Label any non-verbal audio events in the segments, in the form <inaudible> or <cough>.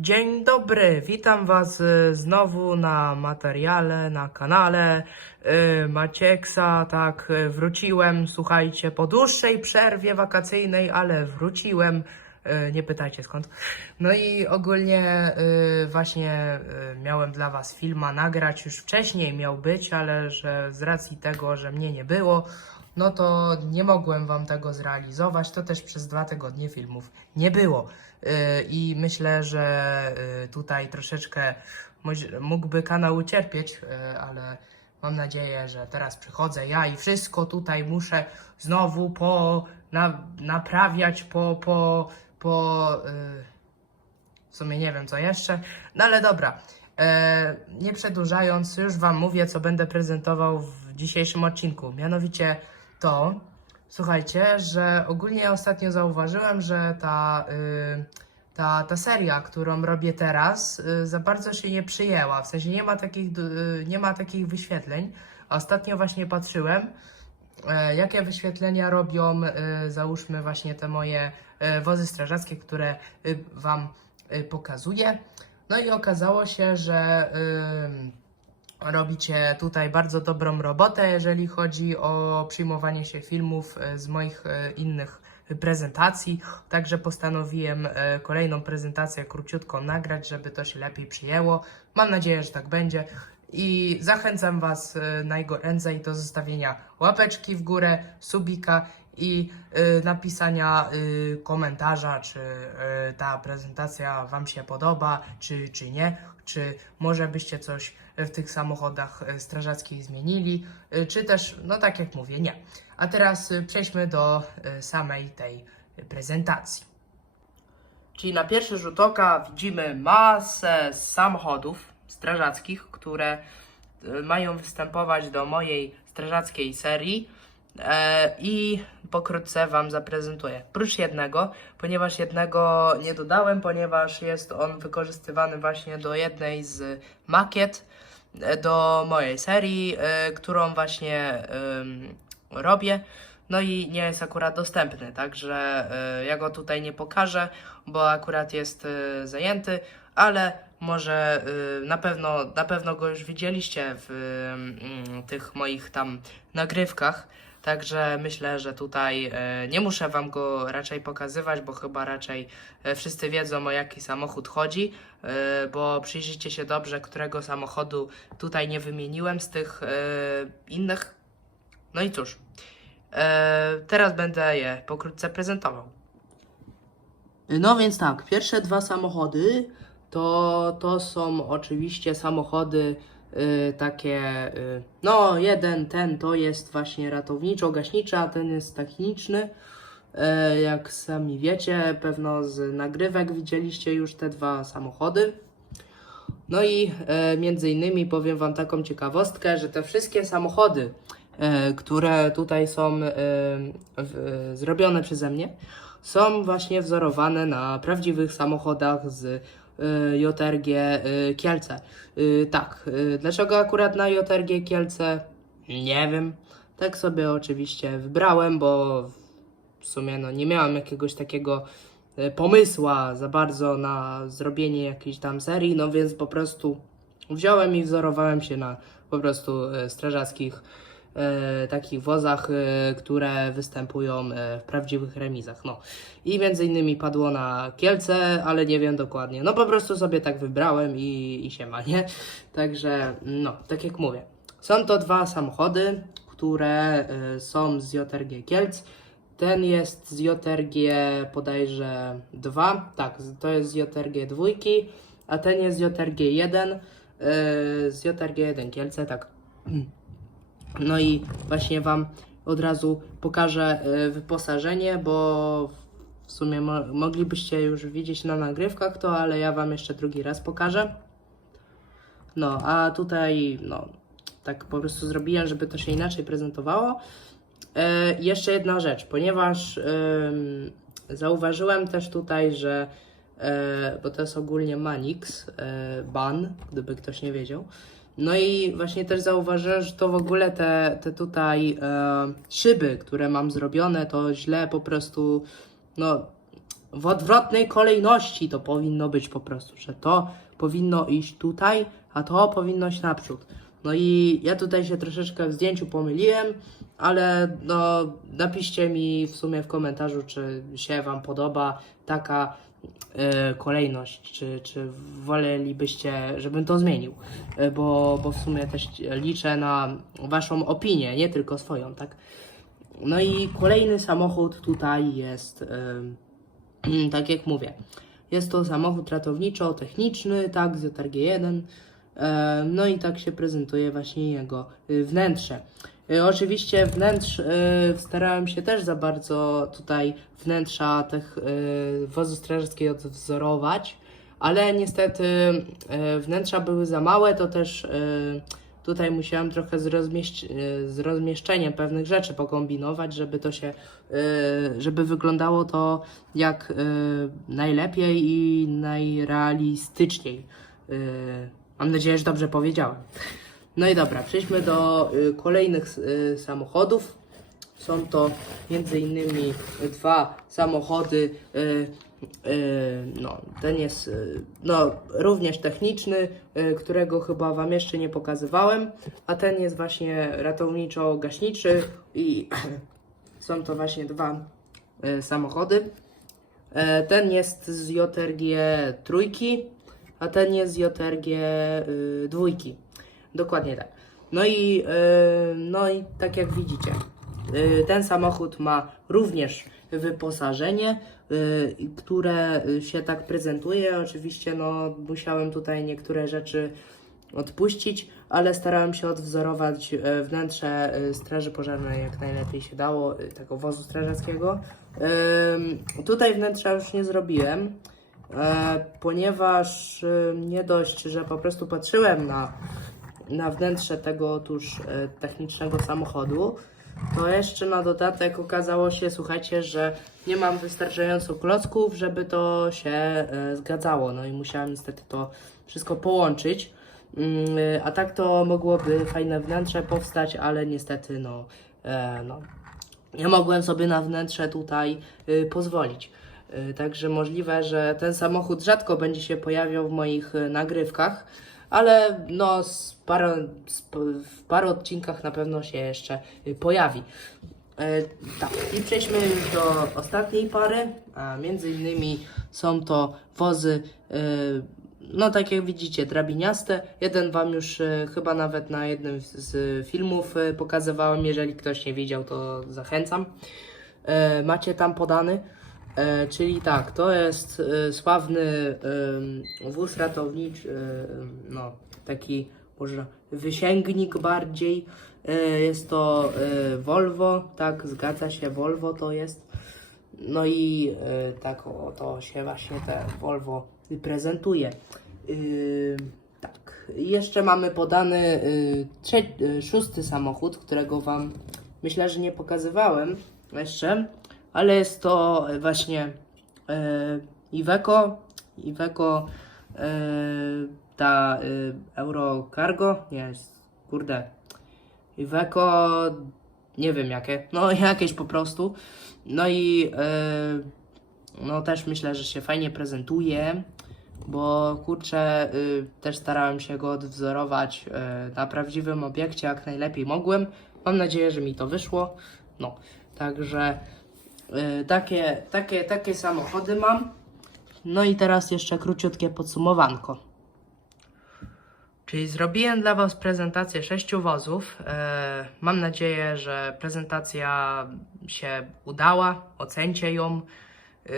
Dzień dobry, witam Was y, znowu na materiale, na kanale y, Macieksa. Tak, y, wróciłem, słuchajcie, po dłuższej przerwie wakacyjnej, ale wróciłem. Nie pytajcie skąd. No i ogólnie właśnie miałem dla Was filma nagrać. Już wcześniej miał być, ale że z racji tego, że mnie nie było, no to nie mogłem Wam tego zrealizować. To też przez dwa tygodnie filmów nie było. Yy, I myślę, że yy, tutaj troszeczkę mógłby kanał ucierpieć, yy, ale mam nadzieję, że teraz przychodzę ja i wszystko tutaj muszę znowu po na, naprawiać, po, po, po w sumie nie wiem co jeszcze, no ale dobra. Nie przedłużając, już Wam mówię, co będę prezentował w dzisiejszym odcinku. Mianowicie to, słuchajcie, że ogólnie ostatnio zauważyłem, że ta, y, ta, ta seria, którą robię teraz, y, za bardzo się nie przyjęła. W sensie nie ma takich, y, nie ma takich wyświetleń. Ostatnio właśnie patrzyłem, e, jakie wyświetlenia robią, e, załóżmy właśnie te moje e, wozy strażackie, które e, Wam e, pokazuję. No i okazało się, że ym, robicie tutaj bardzo dobrą robotę, jeżeli chodzi o przyjmowanie się filmów e, z moich e, innych prezentacji. Także postanowiłem e, kolejną prezentację króciutką nagrać, żeby to się lepiej przyjęło. Mam nadzieję, że tak będzie. I zachęcam Was najgoręcej do zostawienia łapeczki w górę, subika i y, napisania y, komentarza, czy y, ta prezentacja Wam się podoba, czy, czy nie, czy może byście coś w tych samochodach y, strażackich zmienili, y, czy też, no tak jak mówię, nie. A teraz y, przejdźmy do y, samej tej prezentacji. Czyli na pierwszy rzut oka widzimy masę samochodów strażackich, które y, mają występować do mojej strażackiej serii i pokrótce Wam zaprezentuję. Prócz jednego, ponieważ jednego nie dodałem, ponieważ jest on wykorzystywany właśnie do jednej z makiet e, do mojej serii, e, którą właśnie robię. No i nie jest akurat dostępny, także ja go tutaj nie pokażę, bo akurat jest zajęty, ale może na pewno na pewno go już widzieliście w tych moich tam nagrywkach. Także myślę, że tutaj y, nie muszę wam go raczej pokazywać, bo chyba raczej y, wszyscy wiedzą o jaki samochód chodzi, y, bo przyjrzyjcie się dobrze, którego samochodu tutaj nie wymieniłem z tych innych. No i cóż, E, teraz będę je pokrótce prezentował. No więc tak, pierwsze dwa samochody to, to są oczywiście samochody y, takie, y, no jeden ten to jest właśnie ratowniczo-gaśniczy, a ten jest techniczny. E, jak sami wiecie, pewno z nagrywek widzieliście już te dwa samochody. No i e, między innymi powiem Wam taką ciekawostkę, że te wszystkie samochody, e, które tutaj są zrobione przeze mnie, są właśnie wzorowane na prawdziwych samochodach z JRG e, Kielce. E, tak, dlaczego akurat na JRG Kielce? Nie wiem. Tak sobie oczywiście wybrałem, bo w sumie no, nie miałem jakiegoś takiego pomysła za bardzo na zrobienie jakiejś tam serii, no więc po prostu wziąłem i wzorowałem się na po prostu strażackich takich wozach, e, które występują e, w prawdziwych remizach. No i między innymi padło na Kielce, ale nie wiem dokładnie. No po prostu sobie tak wybrałem i, i się ma, nie? Także no, tak jak mówię. Są to dwa samochody, które e, są z JRG Kielc. Ten jest z JRG bodajże 2, tak, to jest z JRG 2, a ten jest z JRG 1, yy, z JRG 1 Kielce, tak. <clears throat> No i właśnie Wam od razu pokażę yy, wyposażenie, bo w sumie mo moglibyście już widzieć na nagrywkach to, ale ja Wam jeszcze drugi raz pokażę. No, a tutaj, no, tak po prostu zrobiłem, żeby to się inaczej prezentowało. E, jeszcze jedna rzecz, ponieważ em, zauważyłem też tutaj, że e, bo to jest ogólnie Manix, e, ban, gdyby ktoś nie wiedział. No i właśnie też zauważyłem, że to w ogóle te, te tutaj e, szyby, które mam zrobione, to źle po prostu, no w odwrotnej kolejności to powinno być po prostu, że to powinno iść tutaj, a to powinno iść naprzód. No i ja tutaj się troszeczkę w zdjęciu pomyliłem, ale no napiszcie mi w sumie w komentarzu, czy się Wam podoba taka kolejność, czy, czy wolelibyście, żebym to zmienił, E, bo, bo w sumie też liczę na Waszą opinię, nie tylko swoją, tak? No i kolejny samochód tutaj jest, <clears throat> tak jak mówię, jest to samochód ratowniczo-techniczny, tak, z JRG1. E, No i tak się prezentuje właśnie jego y, wnętrze. Y, Oczywiście wnętrz, y, starałem się też za bardzo tutaj wnętrza tych y, wozu strażackiego odwzorować, ale niestety wnętrza były za małe, to też tutaj musiałem trochę z, rozmieść, y, z rozmieszczeniem pewnych rzeczy pokombinować, żeby to się, żeby wyglądało to jak najlepiej i najrealistyczniej. Mam nadzieję, że dobrze powiedziałem. No i dobra, przejdźmy do y, kolejnych y, samochodów. Są to między innymi dwa samochody. y, y, No, ten jest y, no, również techniczny, y, którego chyba Wam jeszcze nie pokazywałem, a ten jest właśnie ratowniczo-gaśniczy i <clears throat> są to właśnie dwa y, samochody. E, Ten jest z JRG trójki, a ten jest z JRG y, dwójki. Dokładnie tak. No i, y, no i tak jak widzicie, y, ten samochód ma również wyposażenie, y, które się tak prezentuje. Oczywiście no, musiałem tutaj niektóre rzeczy odpuścić, ale starałem się odwzorować wnętrze Straży Pożarnej jak najlepiej się dało, tego wozu strażackiego. Ym, Tutaj wnętrza już nie zrobiłem, e, ponieważ e, nie dość, że po prostu patrzyłem na, na wnętrze tego otóż e, technicznego samochodu, to jeszcze na dodatek okazało się, słuchajcie, że nie mam wystarczająco klocków, żeby to się e, zgadzało. No i musiałem niestety to wszystko połączyć. Mm, e, a tak to mogłoby fajne wnętrze powstać, ale niestety no, no nie mogłem sobie na wnętrze tutaj pozwolić. Także możliwe, że ten samochód rzadko będzie się pojawiał w moich nagrywkach, ale no z parę, z, w paru odcinkach na pewno się jeszcze y, pojawi. E, tak, i przejdźmy do ostatniej pary, a między innymi są to wozy, e, no tak jak widzicie, drabiniaste. Jeden Wam już e, chyba nawet na jednym z, z filmów e, pokazywałem, jeżeli ktoś nie widział, to zachęcam. E, macie tam podany. E, czyli tak, to jest e, sławny e, wóz ratowniczy, e, no taki może wysięgnik bardziej. E, jest to e, Volvo, tak, zgadza się, Volvo to jest. No i e, tak o, to się właśnie te Volvo prezentuje. Yy, tak, jeszcze mamy podany yy, trze- yy, szósty samochód, którego Wam myślę, że nie pokazywałem jeszcze, ale jest to właśnie yy, Iveco, Iveco yy, ta yy, Eurocargo, nie, kurde, Iveco, nie wiem jakie, no <laughs> jakieś po prostu. No i no też myślę, że się fajnie prezentuje, bo kurczę, yy, też starałem się go odwzorować na prawdziwym obiekcie jak najlepiej mogłem. Mam nadzieję, że mi to wyszło. No, także takie, takie, takie samochody mam. No i teraz jeszcze króciutkie podsumowanko. Czyli zrobiłem dla Was prezentację sześciu wozów. E, mam nadzieję, że prezentacja się udała. Ocencie ją, e,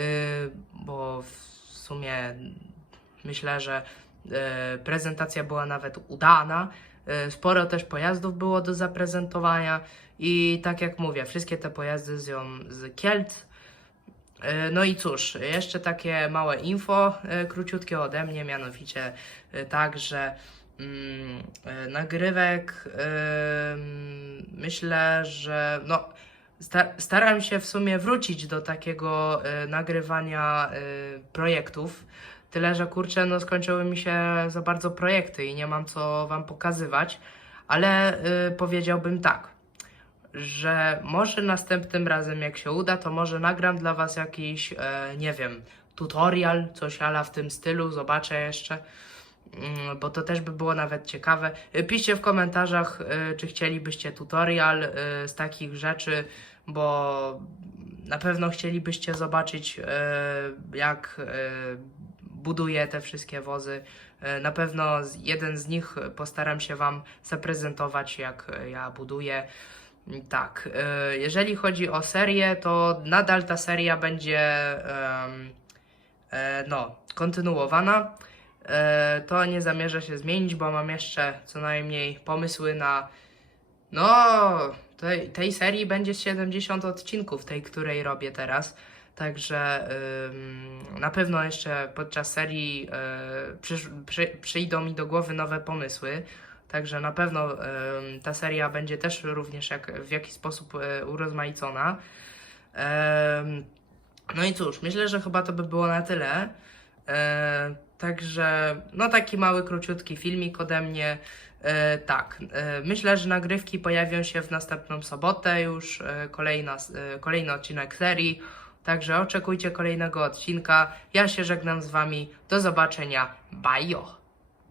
bo w sumie myślę, że prezentacja była nawet udana. E, sporo też pojazdów było do zaprezentowania i tak jak mówię, wszystkie te pojazdy z, z Kielc. E, No i cóż, jeszcze takie małe info, e, króciutkie ode mnie, mianowicie tak, że mm, nagrywek myślę, że no sta- staram się w sumie wrócić do takiego e, nagrywania e, projektów. Tyle, że kurczę, no skończyły mi się za bardzo projekty i nie mam co wam pokazywać, ale e, powiedziałbym tak. że może następnym razem, jak się uda, to może nagram dla Was jakiś, e, nie wiem, tutorial, coś ala w tym stylu, zobaczę jeszcze. Mm, Bo to też by było nawet ciekawe. Y, Piszcie w komentarzach, y, czy chcielibyście tutorial y, z takich rzeczy, bo na pewno chcielibyście zobaczyć, y, jak y, buduję te wszystkie wozy. Y, Na pewno jeden z nich postaram się Wam zaprezentować, jak y, ja buduję. Tak, y, jeżeli chodzi o serię, to nadal ta seria będzie e, no, kontynuowana. E, to nie zamierza się zmienić, bo mam jeszcze co najmniej pomysły na. No, tej, tej serii będzie z 70 odcinków, tej, której robię teraz. Także na pewno jeszcze podczas serii y, przyjdą mi do głowy nowe pomysły. Także na pewno ta seria będzie też również jak, w jakiś sposób y, urozmaicona. No i cóż, myślę, że chyba to by było na tyle. E, także, no taki mały, króciutki filmik ode mnie. Tak, myślę, że nagrywki pojawią się w następną sobotę już, kolejna, kolejny odcinek serii. Także oczekujcie kolejnego odcinka. Ja się żegnam z Wami. Do zobaczenia. Bye!